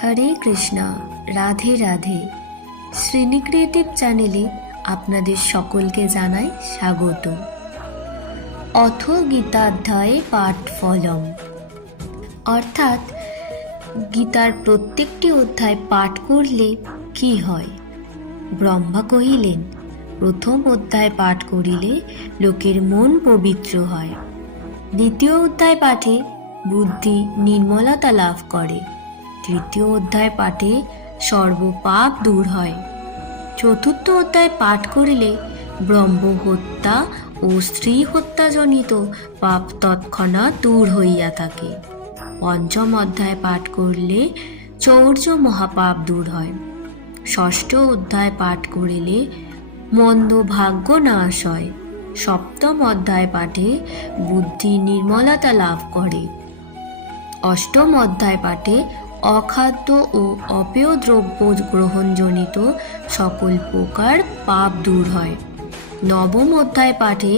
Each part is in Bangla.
হরে কৃষ্ণা, রাধে রাধে। শ্রীনি ক্রিয়েটিভ চ্যানেলে আপনাদের সকলকে জানাই স্বাগত। অথ গীতাধ্যায়ে পাঠ ফলম, অর্থাৎ গীতার প্রত্যেকটি অধ্যায় পাঠ করলে কি হয়। ব্রহ্মা কহিলেন, প্রথম অধ্যায় পাঠ করিলে লোকের মন পবিত্র হয়, দ্বিতীয় অধ্যায় পাঠে বুদ্ধি নির্মলতা লাভ করে, তৃতীয় অধ্যায় পাঠে সর্বপাপ দূর হয়, চতুর্থ অধ্যায় পাঠ করিলে ব্রহ্ম হত্যা ও স্ত্রী হত্যাজনিত পাপ তৎক্ষণাৎ দূর হইয়া থাকে, পঞ্চম অধ্যায় পাঠ করলে চৌর্য মহাপাপ দূর হয়, ষষ্ঠ অধ্যায় পাঠ করিলে মন্দ ভাগ্য নাশ হয়, সপ্তম অধ্যায় পাঠে বুদ্ধি নির্মলতা লাভ করে, অষ্টম অধ্যায় পাঠে অখাদ্য ও অপেয় দ্রব্য গ্রহণজনিত সকল প্রকার পাপ দূর হয়, নবম অধ্যায় পাঠে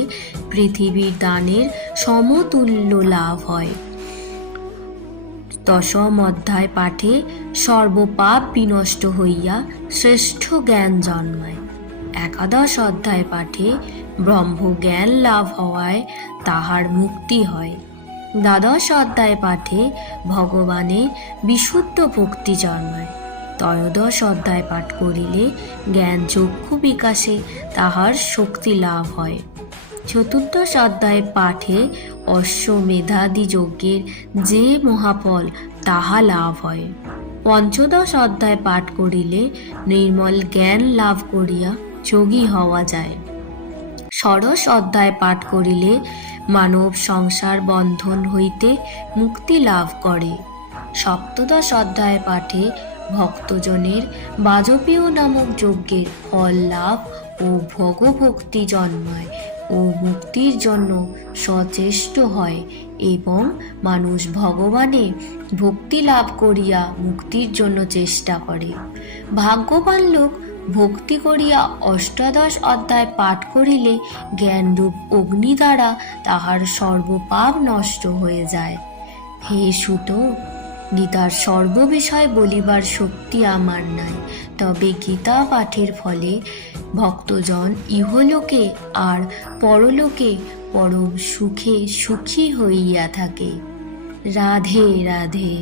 পৃথিবীর দানের সমতুল্য লাভ হয়, দশম অধ্যায় পাঠে সর্বপাপ বিনষ্ট হইয়া শ্রেষ্ঠ জ্ঞান জন্মায়, একাদশ অধ্যায় পাঠে ব্রহ্ম জ্ঞান লাভ হওয়ায় তাহার মুক্তি হয়, দ্বাদশ অধ্যায় পাঠে ভগবানের বিশুদ্ধ ভক্তি জন্মায়, ত্রয়োদশ অধ্যায় পাঠ করিলে জ্ঞান চক্ষু বিকাশে তাহার শক্তি লাভ হয়, চতুর্দশ অধ্যায় পাঠে অশ্বমেধাদি যজ্ঞের যে মহাফল তাহা লাভ হয়, পঞ্চদশ অধ্যায় পাঠ করিলে নির্মল জ্ঞান লাভ করিয়া যোগী হওয়া যায়, ষোড়শ অধ্যায় পাঠ করিলে মানব সংসার বন্ধন হইতে মুক্তি লাভ করে, সপ্তদশ অধ্যায় পাঠে ভক্তজনের বাজপেয় নামক যজ্ঞের ফল লাভ ও ভগভক্তি জন্মায় ও মুক্তির জন্য সচেষ্ট হয় এবং মানুষ ভগবানে ভক্তি লাভ করিয়া মুক্তির জন্য চেষ্টা করে। ভাগ্যবান লোক ভক্তি করিয়া অষ্টাদশ অধ্যায় পাঠ করিলে জ্ঞানরূপ অগ্নি দ্বারা তাহার সর্বপাপ নষ্ট হয়ে যায়। হে সুত, গীতার সর্ববিষয় বলিবার শক্তি আমার নাই, তবে গীতা পাঠের ফলে ভক্তজন ইহলোকে আর পরলোকে পরম সুখে সুখী হইয়া থাকে। রাধে রাধে।